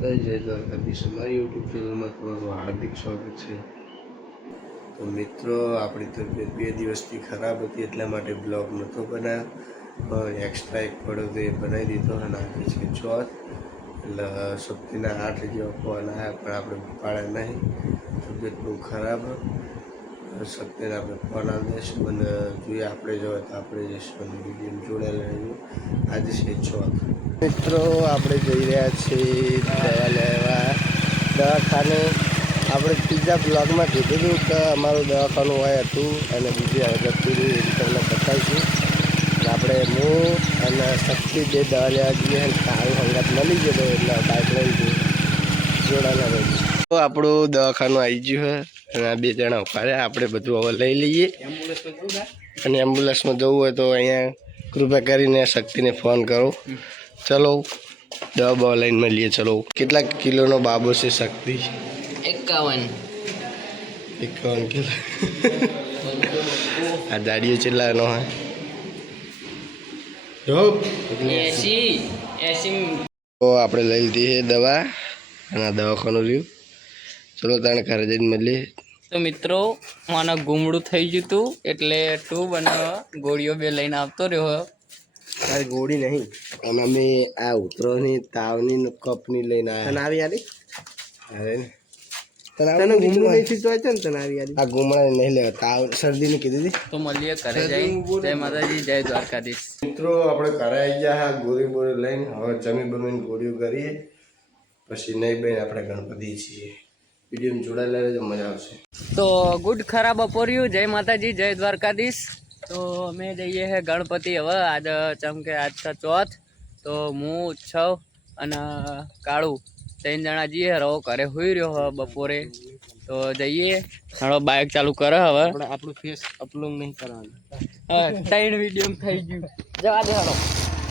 માતાજી, જય દ્વારકાધીશ. અમારી યુટ્યુબ ચેનલમાં તમારું હાર્દિક સ્વાગત છે. તો મિત્રો, આપણી તબિયત 2 દિવસથી ખરાબ હતી, એટલા માટે બ્લોગ નહોતો બનાવ્યો, પણ એક્સ્ટ્રા એક પડો તો એ બનાવી દીધો. અને આજે છે ચોથ, એટલે શક્તિના 8 જેવા ફોન આવ્યા, પણ આપણે ઉપાડ્યા નહીં. તબિયત બહુ ખરાબ. શક્તિને આપણે ફોન આવી દઈશું અને જોઈએ આપણે જોઈએ તો આપણે જઈશું અને વિડીયો જોડાયેલા રહીશું. આજે છે ચોથ. મિત્રો, આપણે જઈ રહ્યા છીએ દવા લેવા દવાખાને. આપણે ત્રીજા બ્લોગમાં કીધું હતું કે અમારું દવાખાનું હોય હતું અને બીજી આગળ પૂરી એ તમને બતાવીશું. આપણે હું અને શક્તિ બે દવા લેવા જઈએ અને સારું સંગાત મળી ગયો એટલે બાઇક લઈ ગયું જોડાના રહી. તો આપણું દવાખાનું આવી ગયું હોય અને આ 2 જણા ઉભા રહ્યા. આપણે બધું હવે લઈ લઈએ અને એમ્બ્યુલન્સમાં જવું હોય તો અહીંયા કૃપા કરીને શક્તિને ફોન કરો. ચલો દવા બવા લઈને મળીએ. ચલો. કેટલા કિલોનો બાબો છે શક્તિ? 51 કિલો. આ દાડીઓ કેટલાનો હોય? 80. તો આપણે લઈ લીધી છે દવા અને આ દવાખાનું રહ્યું. ચલો તાણે ઘરે જઈને મળીએ. તો મિત્રો, મને ગુમડું થઈ ગયું હતું એટલે ટ્યુબ અને ગોળીઓ 2 લઈને આવતો રહ્યો. તારી ગોળી નહીં અને અમે આ ઉતરોની તાવની કપની લઈને આવ્યા. અરે તને ગુમડું નહીં થયું છે ને? તને આવી આ ગુમડા નહીં લેવા, તાવ શરદીને કીધી હતી. તો મળીએ ઘરે જઈ. જય માતાજી, જય દ્વારકાધીશ. મિત્રો, આપણે ઘરે આવી ગયા હા ગોળી બોળી લઈને. હવે જમી બમીને ગોળીઓ કરીએ પછી નહીં બેન આપણે ગણપતિ છીએ. વિડીયો જોડાયેલા રહેજો, મજા આવશે. તો ગુડ ખરાબ બપોર્યું. જય માતાજી, જય દ્વારકાધીશ. તો અમે જઈએ છે ગણપતિ હવે. આજે ચમકે આજ છે ચોથ. તો હું ઉત્સવ અને કાળું 3 જણા જઈએ. રહો ઘરે હોઈ રહ્યો હવે બપોરે. તો જઈએ. હાલો બાઇક ચાલુ કરે હવે. આપણું ફેસ અપલોડ નહીં કરવાનું. હા, 3 વિડીયો થઈ ગયું. જવા દે હાલો.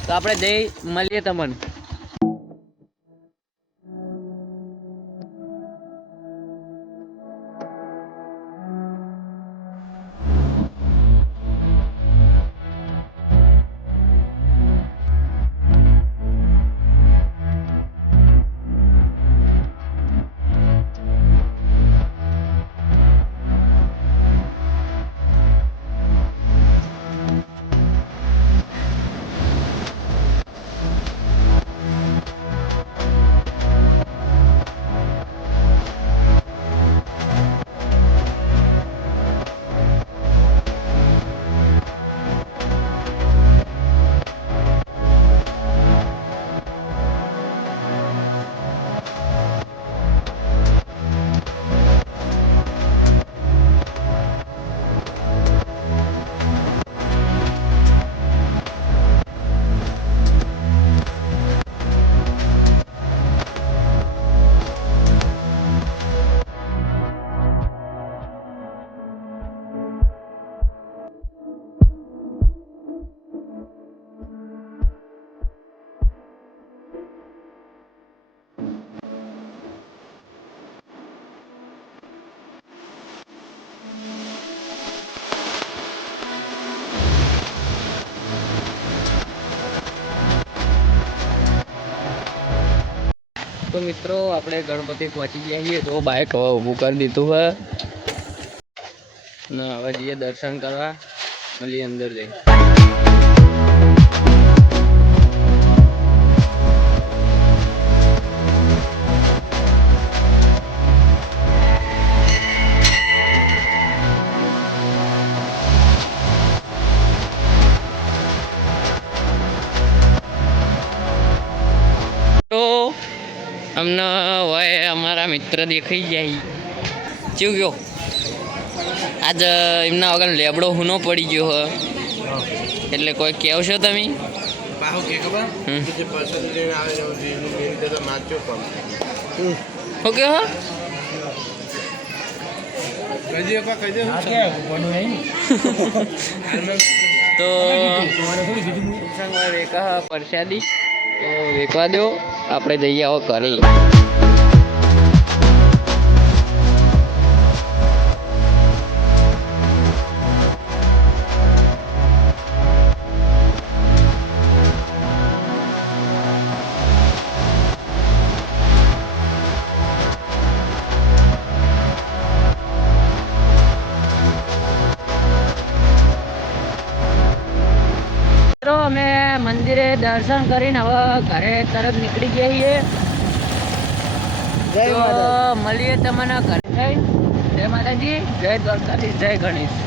તો આપણે જઈ મળીએ તમને. તો મિત્રો, આપણે ગણપતિ પહોંચી ગયા છીએ. તો બાઇક હવે ઊભું કરી દીધું હોય ને હવે જઈએ દર્શન કરવા. મળીએ અંદર જઈ. અમને હોય અમારા મિત્ર દેખાઈ જાય. ચેવું ગયો આજ એમના વગર લેબડો હુનો પડી ગયો હ એટલે કોઈ કહેવો છો તમે? ઓકે હો તો વેકા પ્રસાદી તો વેકવા દો. આપણે જઈએ હવે ઘરે. દર્શન કરીને હવે ઘરે તરત નીકળી જઈએ. તો મળીએ તમને ઘરે. જય માતાજી, જય દ્વારકાધીશ, જય ગણેશ.